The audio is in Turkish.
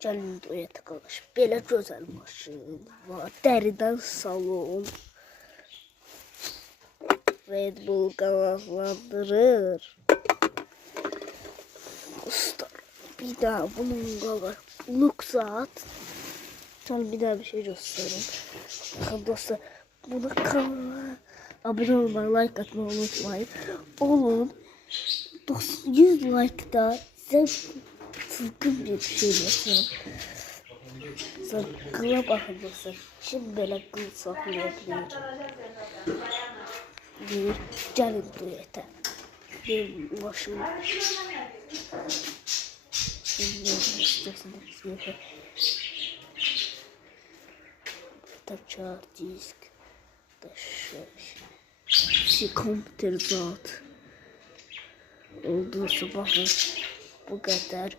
Gəlin duet arkadaş. Belə gözəl maşın var. Dəriden salon. Red Bull qanadlandırır. Usta. Bir daha bunun var. Luxat. Sonra bir daha bir şey göstereyim. Bakın dostlar. Buna kanala abone olmayı, like atmayı unutmayın. Olun. 100 like'da size çılgın bir şey yapacağım. Sonra kıla bakın dostlar. Şimdi böyle kıl saklayabilir. Bir gelin duete. Bir başım. Şimdi istiyorsanız yapın. Tapçar disk. Komputer zat. Olduysa bakın. Bu kadar.